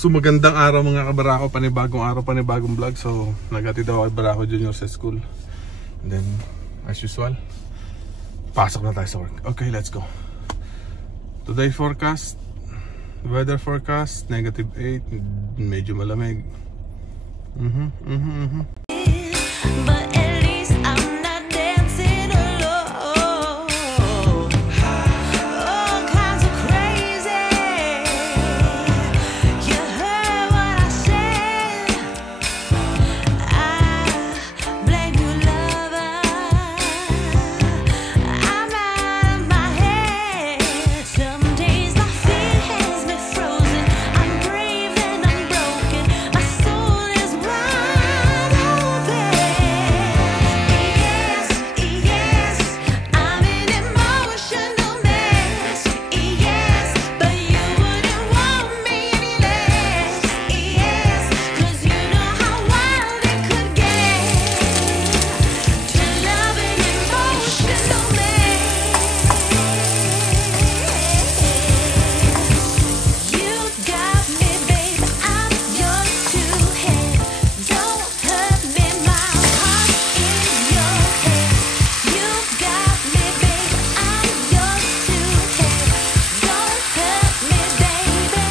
So magandang araw mga kabarako, panibagong araw, panibagong vlog. So naghatid ako kay Barako Junior sa school. And then as usual, pasok na tayo sa work. Okay, let's go. Today forecast, weather forecast, -8, medyo malamig. But at least I'm not dancing alone. All kinds of crazy. You heard what I said. I blame you, lover. I'm out of my head. Some days my feet has me frozen. I'm brave and I'm broken. My soul is wide open. Yes, yes, I'm an emotional mess. Yes, but you wouldn't want me any less. Yes, 'cause you know how wild it could get to love an emotional mess. You got me, babe, I'm yours to have. Don't hurt me, my heart's in your hands. You got me, babe, I'm yours to have. Don't hurt me, baby.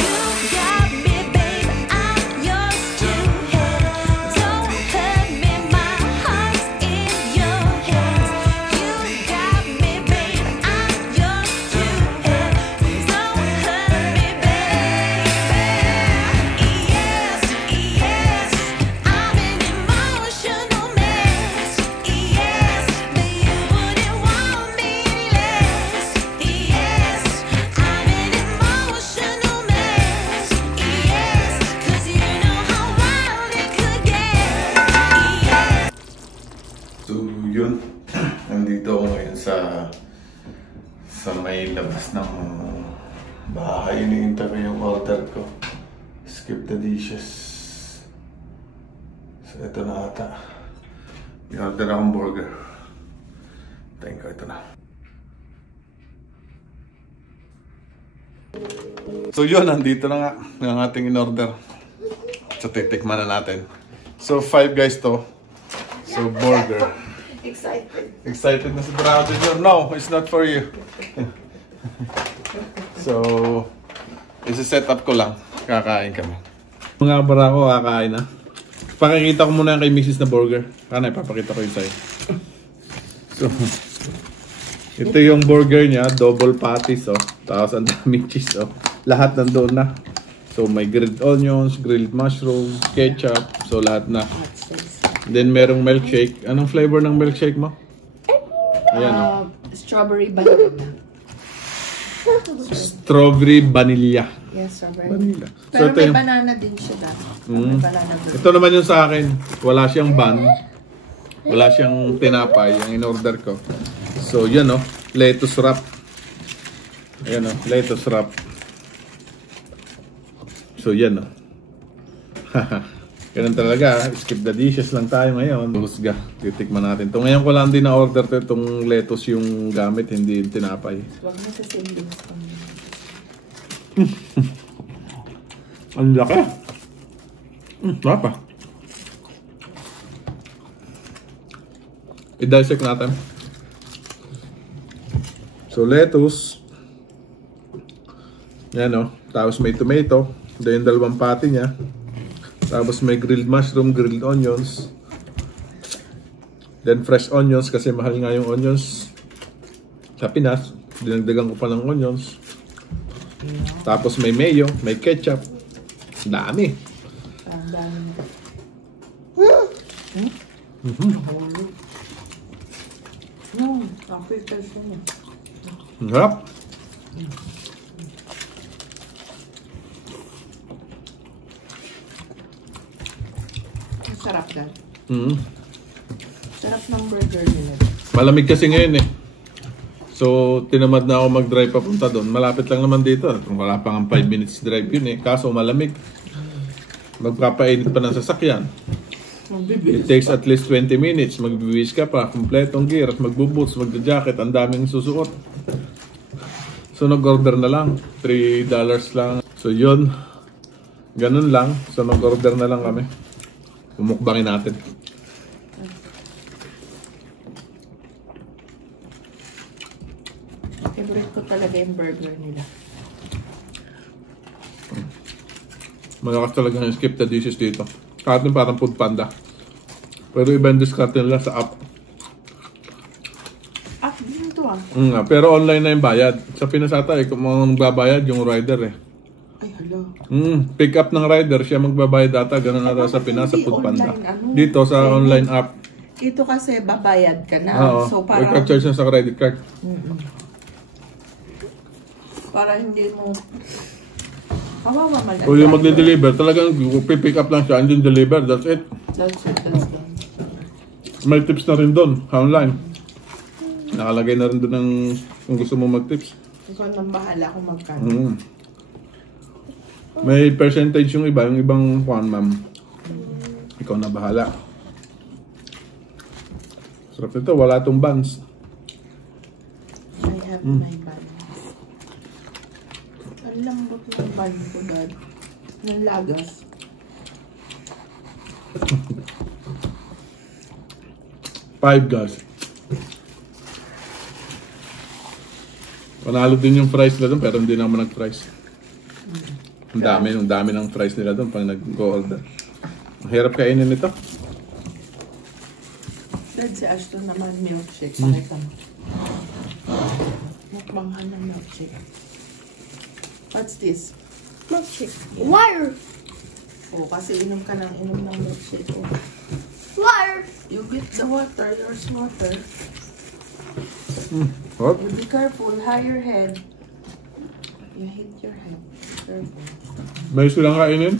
You got me, babe, I'm yours to have. Don't hurt me, my heart's in your hands. You got me, babe, I'm yours to have. Don't hurt me, baby. Yes, yes, I'm an emotional mess. Yes, but you wouldn't want me any less. Yes, I'm an emotional mess. Yes, 'cause you know how wild it could get. Yes. So yun, nandito ako ngayon sa may labas ng bahay. Iniintay ko yung order ko. Skip the dishes. So ito na ata. May order akong burger. Tayin ko, ito na. So yun, nandito na nga yung ating in-order. So titikman na natin. So 5 guys to. So burger. Excited na si Barako Junior. No, it's not for you. So, isi-set up ko lang. Kakain kami. Mga Barako, kakain na. Pakikita ko muna kay Mrs. na burger. Kana, ipapakita ko yung sa'yo. So, ito yung burger niya. Double patties, oh. Tapos ang daming cheese, oh. Lahat nandoon na. So, may grilled onions, grilled mushroom, ketchup. So, lahat na. Then merong milkshake. Anong flavor ng milkshake mo? Ayan, oh. Strawberry vanilla. Strawberry vanilla. Yes, strawberry. Vanilla. Pero ito may yung banana din siya dati. May banana bread. ito naman yung sa akin. Wala siyang bun. Wala siyang tinapay. Yung in-order ko. So, yun, oh. Lettuce wrap. Ayan, oh. Lettuce wrap. So, yan, oh. Haha. Ganun talaga, skip the dishes lang tayo ngayon. Husga, titikman natin. Ito ngayon ko lang din na-order to, itong lettuce yung gamit, hindi yung tinapay. Huwag mo sa savings ko. Ang laki. Wala pa. I-dissect natin. So, lettuce. Yan, o. Tapos may tomato. Then, dalawang patty niya. Tapos may grilled mushroom, grilled onions. Then fresh onions kasi mahal nga yung onions sa Pinas. Dinagdagan ko pa ng onions. Tapos may mayo, may ketchup. Dami. Ang dami. Ang filter siya niya. Harap. Sarap dad. Sarap ng burger nila. Malamig kasi ngayon eh. So, tinamad na ako mag-drive papunta doon. Malapit lang naman dito. Wala pang 5 minutes drive yun eh. Kaso malamig. Magpapainit pa ng sasakyan. It takes at least 20 minutes. Magbibis ka pa, kompletong gear, magbuboots, magja-jacket, ang daming susuot. So nag-order na lang. $3 lang. So yun. Ganun lang. So nag-order na lang kami. Pumukbangin natin. Favorite ko talaga yung burger nila. Malakas talaga yung skip the dishes dito. Kahit yung parang food panda. Pero iba yung discount nila sa app. Din ito ah. Pero online na yung bayad. Sa Pinas ata kung magbabayad yung rider Ay, hala. Pick up ng rider, siya magbabayad ata. Ganun ata sa Pinas sa food panda. Dito sa online app. Ito kasi babayad ka na. Oo. So parang Charge na sa credit card. para hindi mo kawawa man. Kung yung magde-deliver, talagang pick up lang siya and then deliver. That's it. That's it. May tips na rin doon, online. Nakalagay na rin doon ng kung gusto mo mag-tips. Ikaw nang bahala kung magkano. May percentage yung iba, yung ibang kuhan, ma'am. Ikaw na bahala. Sarap ito, wala itong buns. I have my bun. Ang lambot ng bun ko, Dad. Ng lagas. $5. Panalo din yung price nila doon, pero hindi naman nag-price. Ang dami ng price nila doon pag nag-go-order. Ang hirap kainin ito. Dad, si Ashton naman milkshake. Pakita mo. Mukbanghan ng milkshake. What's this? Milkshake. Water. Oh, kasi inom ka ng milkshake. Oh. Water. You get the water, yours water. What? You be careful, higher head. You hit your head. Be careful. May silang kainin?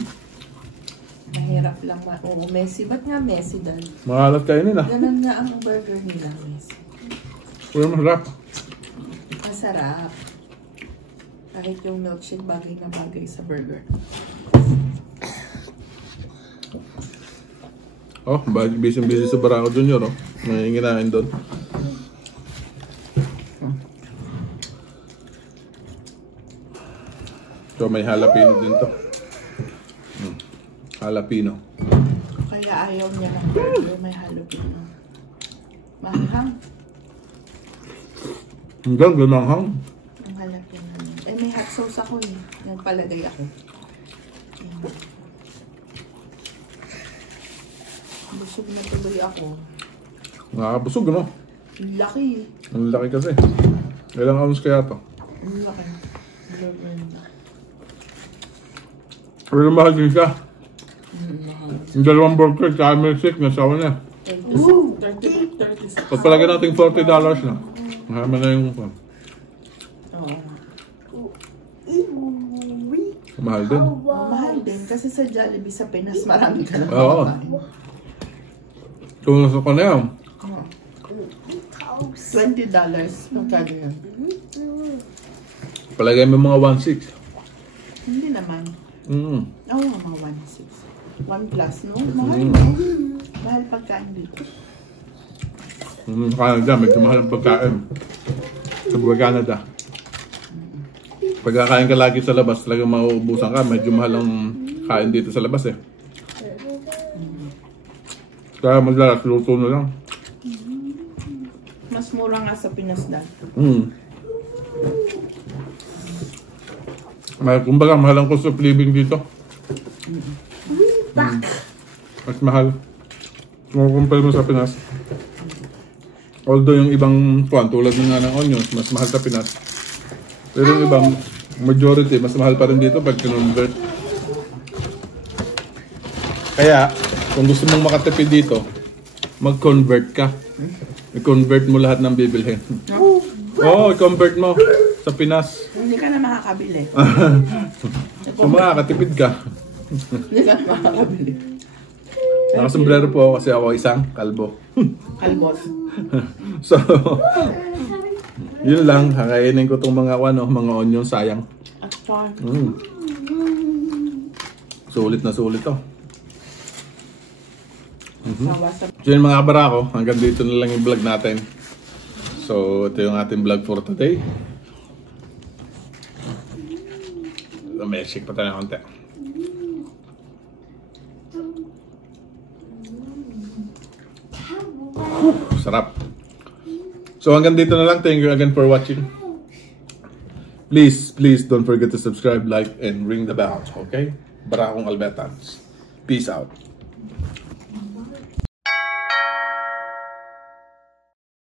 Mahirap lang Oo, messy. Ba't nga messy, Dad? Makalat kainin Ganun nga ang burger nila, messy. Pero masarap. Masarap. Kahit yung milkshake bagay na bagay sa burger. Oh, busy sa Barako Junior, oh. May nginain doon. So may jalapeno din to. Jalapeno. Kaya ayaw niya ng burger, may jalapeno. Mahanghang. Hanggang gananghang. Ang jalapeno. Eh, may hot sauce ako eh. Nagpalagay ako. Ayan. Busog na tuloy ako. Nakakabusog, ano? Ang laki eh. Ang laki kasi. Ilang ounce kaya to? Ang laki. Burger na. Pero mahal din siya. Mahal. Yung dalawang burger, sa milkshake, nasawa na. 36. Pag palagay natin $40 na. Mahama na yung... Oo. Mahal din. Mahal din. Kasi sa Jollibee sa Pinas, marami ka na Oo. makakain. Kung nasa ko na yan. Oo. $20. Magkano yan? Palagay mo mga 1.6. Hindi naman. Oo, mga 1.6. 1 plus, no? Mahal, no? Mahal pagkain dito. Canada, medyo mahal ang pagkain. Sa Buhay Canada. Pagkakain ka lagi sa labas, talagang mauubusan ka. Medyo mahal ang kain dito sa labas eh. Kaya madalas, luto na lang. Mas mura nga sa Pinas dati. Kumbaga, mahal ang cost of living dito. Mas mahal. Kung kumpara mo sa Pinas. Although yung ibang kuwan, tulad nga ng onions, mas mahal sa Pinas. Pero yung ibang majority, mas mahal pa rin dito pag convert. Kaya, kung gusto mong makatipid dito, mag-convert ka. I-convert mo lahat ng bibilhin. Oo, i-convert mo sa Pinas. Hindi ka na makakabili. Kung makakatipid ka. Hindi ka na makakabili. Nakasombrero po ako kasi ako isang kalbo. Kalbos. So, yun lang. Kakainin ko itong mga onion, sayang. At fun. Sulit na sulit to. Sawasa. So yun mga kabarako, hanggang dito na lang yung vlog natin. So ito yung ating vlog for today. May shake pa tayo ng konti. Sarap. So hanggang dito na lang. Thank you again for watching. Please don't forget to subscribe, like, and ring the bell. Okay? Barakong Albetans. Peace out.